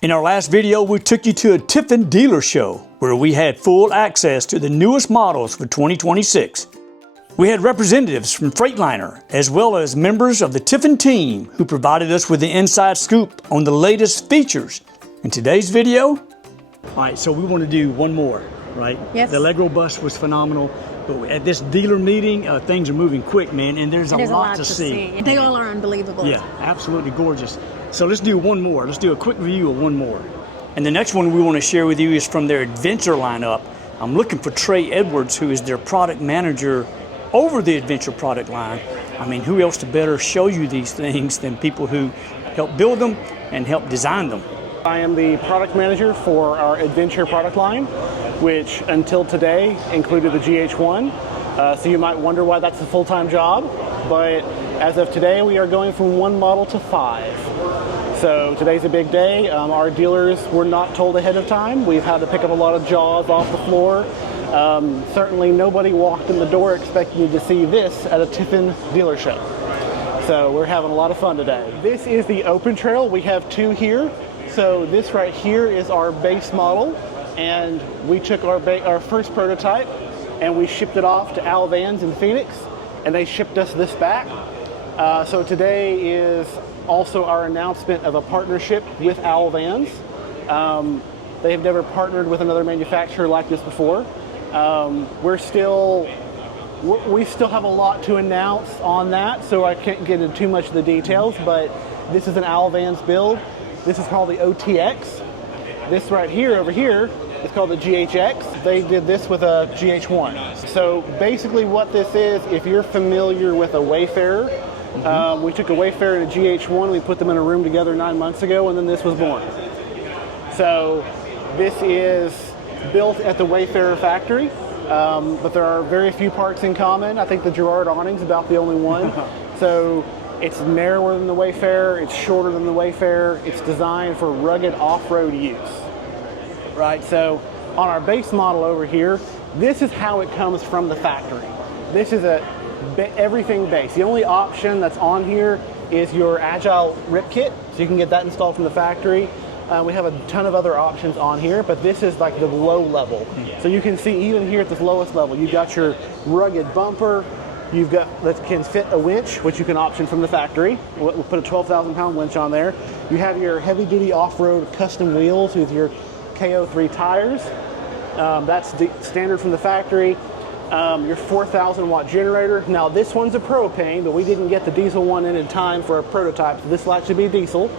In our last video, we took you to a Tiffin dealer show where we had full access to the newest models for 2026. We had representatives from Freightliner as well as members of the Tiffin team who provided us with the inside scoop on the latest features. In today's video, all right, so we want to do one more, right? Yes. The Allegro bus was phenomenal, but at this dealer meeting, things are moving quick, man, and there's a lot to see. They all are unbelievable. Yeah, absolutely gorgeous. So let's do one more. Let's do a quick review of one more. And the next one we want to share with you is from their Adventure lineup. I'm looking for Trey Edwards, who is their product manager over the Adventure product line. I mean, who else to better show you these things than people who help build them and help design them? I am the product manager for our Adventure product line, which until today included the GH1. So you might wonder why that's a full-time job, but as of today, we are going from 1 model to 5. So today's a big day. Our dealers were not told ahead of time. We've had to pick up a lot of jaws off the floor. Certainly nobody walked in the door expecting to see this at a Tiffin dealer show. So we're having a lot of fun today. This is the open trail. We have 2 here. So this right here is our base model, and we took our first prototype and we shipped it off to Al Vans in Phoenix, and they shipped us this back. So today is also our announcement of a partnership with Al Vans. They have never partnered with another manufacturer like this before. We still have a lot to announce on that, so I can't get into too much of the details, but this is an Al Vans build. This is called the OTX. This right here, over here, is called the GHX. They did this with a GH1. So basically what this is, if you're familiar with a Wayfarer, we took a Wayfarer and a GH1, we put them in a room together 9 months ago, and then this was born. So this is built at the Wayfarer factory, but there are very few parts in common. I think the Girard awning's about the only one. So it's narrower than the Wayfarer, it's shorter than the Wayfarer, it's designed for rugged off-road use. Right, so on our base model over here, this is how it comes from the factory. This is everything base. The only option that's on here is your Agile rip kit, so you can get that installed from the factory. We have a ton of other options on here, but this is like the low level. So you can see even here at this lowest level, you've got your rugged bumper, you've got that can fit a winch, which you can option from the factory. We'll put a 12,000 pound winch on there. You have your heavy duty off-road custom wheels with your KO3 tires. That's the standard from the factory. Your 4,000 watt generator. Now this one's a propane, but we didn't get the diesel one in time for a prototype, so this will actually be diesel.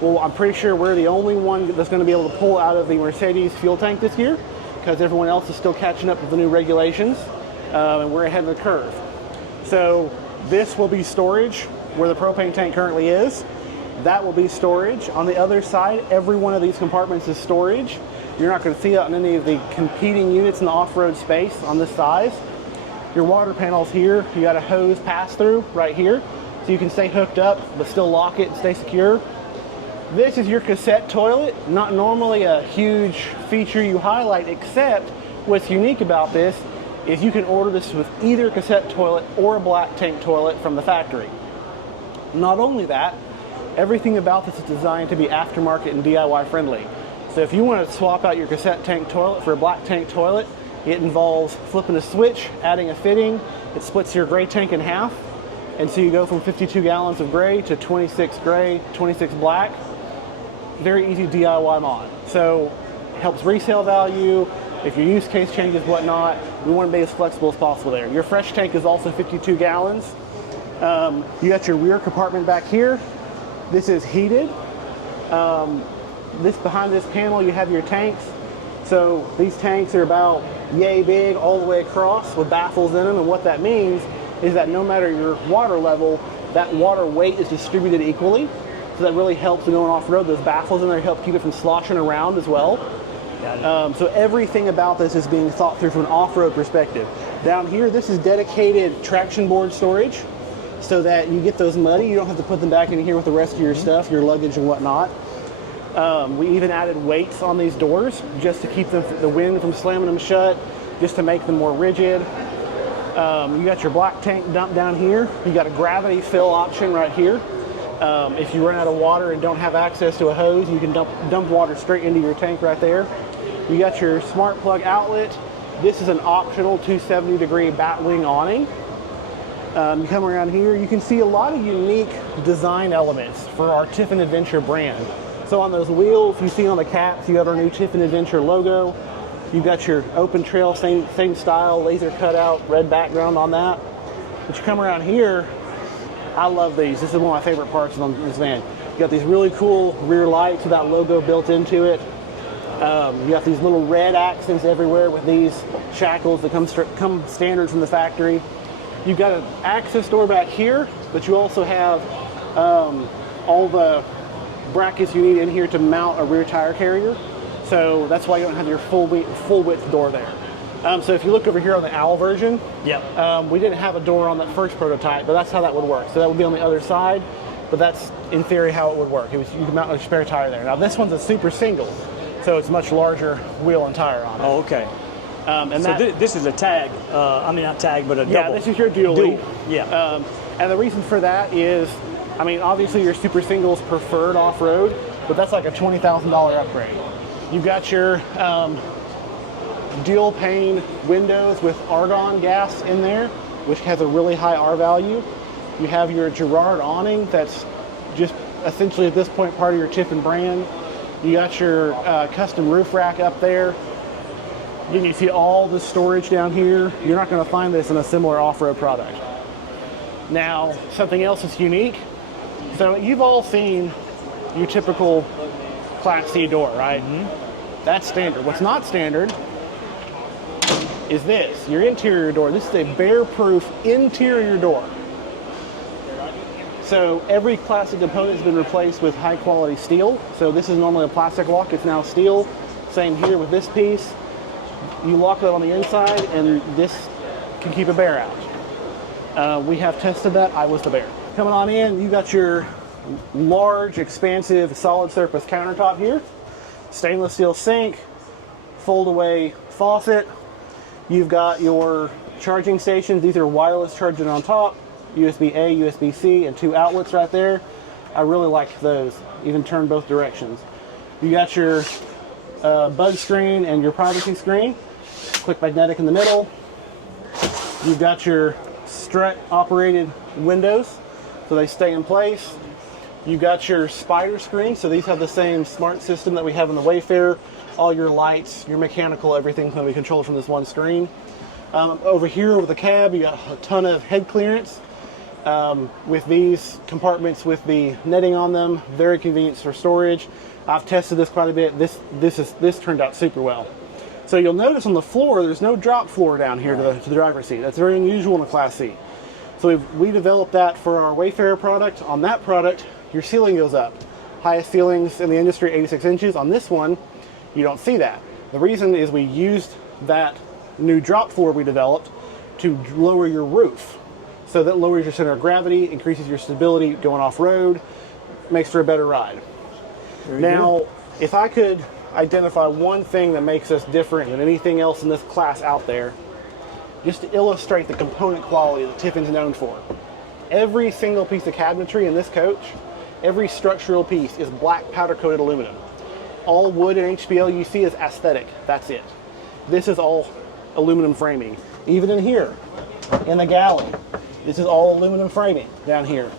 Well, I'm pretty sure we're the only one that's going to be able to pull out of the Mercedes fuel tank this year, because everyone else is still catching up with the new regulations, and we're ahead of the curve. So this will be storage where the propane tank currently is. That will be storage. On the other side, every one of these compartments is storage. You're not going to see that in any of the competing units in the off-road space on this size. Your water panels here, you got a hose pass-through right here, so you can stay hooked up but still lock it and stay secure. This is your cassette toilet. Not normally a huge feature you highlight, except what's unique about this is you can order this with either cassette toilet or a black tank toilet from the factory. Not only that, everything about this is designed to be aftermarket and DIY friendly. So if you want to swap out your cassette tank toilet for a black tank toilet, it involves flipping a switch, adding a fitting. It splits your gray tank in half, and so you go from 52 gallons of gray to 26 gray, 26 black. Very easy DIY mod. So it helps resale value. If your use case changes, whatnot, we want to be as flexible as possible there. Your fresh tank is also 52 gallons. You got your rear compartment back here. This is heated. Behind this panel, you have your tanks. So these tanks are about yay big all the way across with baffles in them, and what that means is that no matter your water level, that water weight is distributed equally. So that really helps when going off-road. Those baffles in there help keep it from sloshing around as well. So everything about this is being thought through from an off-road perspective. Down here, this is dedicated traction board storage, so that you get those muddy, you don't have to put them back in here with the rest of your stuff, your luggage and whatnot. We even added weights on these doors just to keep the wind from slamming them shut, just to make them more rigid. You got your black tank dump down here. You got a gravity fill option right here. If you run out of water and don't have access to a hose, you can dump water straight into your tank right there. You got your smart plug outlet. This is an optional 270-degree batwing awning. You come around here, you can see a lot of unique design elements for our Tiffin Adventure brand. So on those wheels you see on the caps, you have our new Tiffin Adventure logo. You've got your open trail, same style, laser cutout, red background on that. But you come around here, I love these. This is one of my favorite parts on this van. You got these really cool rear lights with that logo built into it. You got these little red accents everywhere with these shackles that come standard from the factory. You've got an access door back here, but you also have all the brackets you need in here to mount a rear tire carrier. So that's why you don't have your full width door there. So if you look over here on the OWL version, we didn't have a door on that first prototype, but that's how that would work. So that would be on the other side, but that's in theory how it would work. You could mount a spare tire there. Now this one's a super single, so it's much larger wheel and tire on it. Oh, okay. And so this is a tag, I mean not tag, but a double. Yeah, this is your dually. Yeah. And the reason for that is, I mean, obviously your super singles preferred off-road, but that's like a $20,000 upgrade. You've got your dual pane windows with argon gas in there, which has a really high R value. You have your Girard awning that's just essentially at this point part of your Tiffin brand. You got your custom roof rack up there. You can see all the storage down here. You're not going to find this in a similar off-road product. Now, something else that's unique. So you've all seen your typical Class C door, right? Mm-hmm. That's standard. What's not standard is this, your interior door. This is a bear-proof interior door. So every plastic component has been replaced with high-quality steel. So this is normally a plastic lock, it's now steel. Same here with this piece. You lock that on the inside and this can keep a bear out. We have tested that, I was the bear. Coming on in, you got your large, expansive, solid surface countertop here. Stainless steel sink, fold-away faucet. You've got your charging stations. These are wireless charging on top. USB-A, USB-C, and 2 outlets right there. I really like those, even turn both directions. You got your bug screen and your privacy screen. Click magnetic in the middle. You've got your strut operated windows, so they stay in place. You've got your spider screen, so these have the same smart system that we have in the Wayfarer. All your lights, your mechanical, everything can be controlled from this one screen. Over here with the cab, you got a ton of head clearance. With these compartments with the netting on them, very convenient for storage. I've tested this quite a bit. This turned out super well. So you'll notice on the floor, there's no drop floor down here to the driver's seat. That's very unusual in a Class C. So we developed that for our Wayfarer product. On that product, your ceiling goes up. Highest ceilings in the industry, 86 inches. On this one, you don't see that. The reason is we used that new drop floor we developed to lower your roof. So that lowers your center of gravity, increases your stability going off-road, makes for a better ride. Now, if I could identify one thing that makes us different than anything else in this class out there, just to illustrate the component quality that Tiffin's known for. Every single piece of cabinetry in this coach, every structural piece is black powder-coated aluminum. All wood and HPL you see is aesthetic, that's it. This is all aluminum framing. Even in here, in the galley, this is all aluminum framing down here.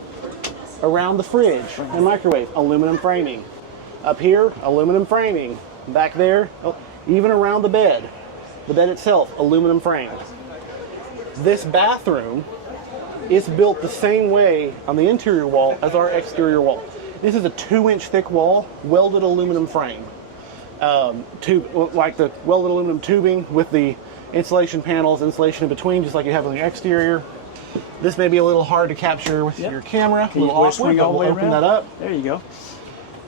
Around the fridge and microwave, aluminum framing. Up here, aluminum framing. Back there, even around the bed itself, aluminum frame. This bathroom is built the same way on the interior wall as our exterior wall. This is a 2-inch thick wall, welded aluminum frame. Like the welded aluminum tubing with the insulation panels, insulation in between, just like you have on the exterior. This may be a little hard to capture with your camera. A little off-swing all the way around. Open that up. There you go.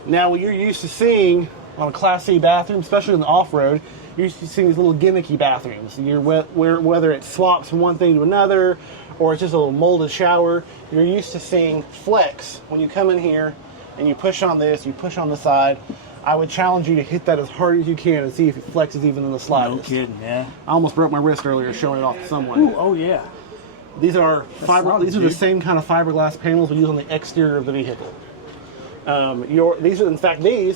Now, what you're used to seeing on a Class C bathroom, especially in the off-road, you're used to seeing these little gimmicky bathrooms. Whether it swaps from one thing to another, or it's just a little molded shower, you're used to seeing flex. When you come in here and you push on this, you push on the side, I would challenge you to hit that as hard as you can and see if it flexes even in the slightest. No kidding, yeah. I almost broke my wrist earlier showing it off to someone. Ooh, oh, yeah. These are solid, these are the dude. same kind of fiberglass panels we use on the exterior of the vehicle. These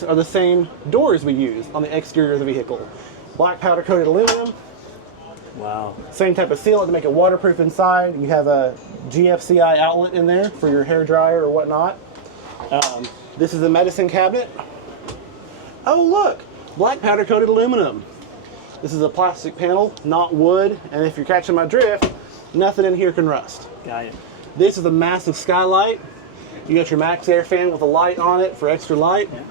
are the same doors we use on the exterior of the vehicle. Black powder coated aluminum. Wow. Same type of sealant to make it waterproof inside. You have a GFCI outlet in there for your hair dryer or whatnot. This is a medicine cabinet. Oh look, black powder coated aluminum. This is a plastic panel, not wood, and if you're catching my drift, nothing in here can rust. Got it. This is a massive skylight. You got your max air fan with a light on it for extra light. Yeah.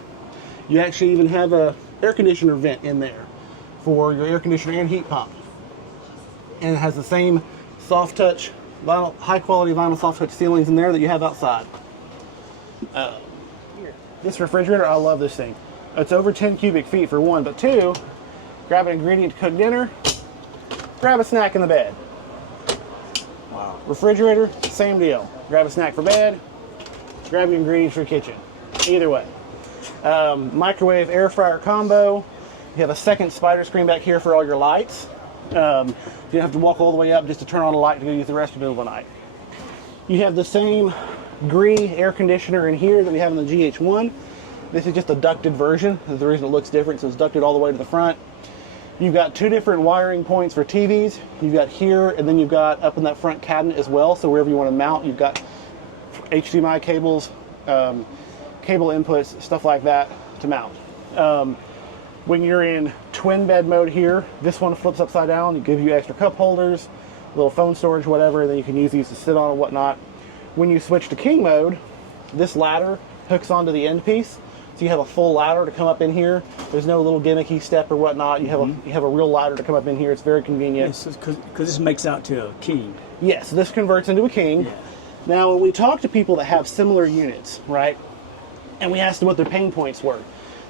You actually even have a air conditioner vent in there for your air conditioner and heat pump. And it has the same soft touch, vinyl, high quality vinyl soft touch ceilings in there that you have outside. This refrigerator, I love this thing. It's over 10 cubic feet for one, but two, grab an ingredient to cook dinner, grab a snack in the bed. Wow. Refrigerator, same deal. Grab a snack for bed, grab your ingredients for kitchen. Either way. Microwave air fryer combo. You have a second spider screen back here for all your lights. You don't have to walk all the way up just to turn on a light to go use the restroom in the middle of the night. You have the same Gree air conditioner in here that we have in the GH1. This is just a ducted version. That's the reason it looks different, so it's ducted all the way to the front. You've got two different wiring points for TVs. You've got here, and then you've got up in that front cabinet as well, so wherever you want to mount, you've got HDMI cables, cable inputs, stuff like that to mount. When you're in twin bed mode here, this one flips upside down. It gives you extra cup holders, little phone storage, whatever, and then you can use these to sit on and whatnot. When you switch to king mode, this ladder hooks onto the end piece, so you have a full ladder to come up in here. There's no little gimmicky step or whatnot. You have a real ladder to come up in here. It's very convenient. Yes, because this makes out to a king. Yes, this converts into a king. Yeah. Now, when we talk to people that have similar units, right, and we asked them what their pain points were,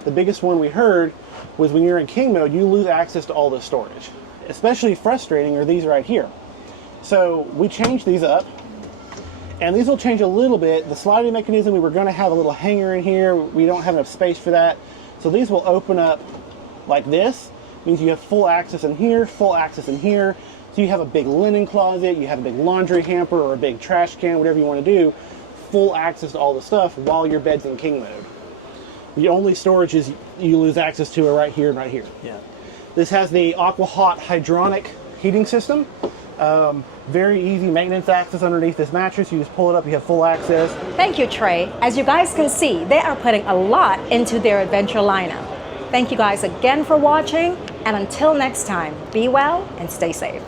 the biggest one we heard was when you're in king mode, you lose access to all this storage. Especially frustrating are these right here. So we changed these up, and these will change a little bit. The sliding mechanism, we were going to have a little hanger in here. We don't have enough space for that. So these will open up like this. Means you have full access in here, full access in here. So you have a big linen closet, you have a big laundry hamper or a big trash can, whatever you want to do. Full access to all the stuff while your bed's in king mode. The only storages you lose access to are right here and right here. Yeah. This has the Aqua Hot hydronic heating system. Very easy maintenance access underneath this mattress. You just pull it up, you have full access. Thank you, Trey. As you guys can see, they are putting a lot into their adventure lineup. Thank you guys again for watching, and until next time, be well and stay safe.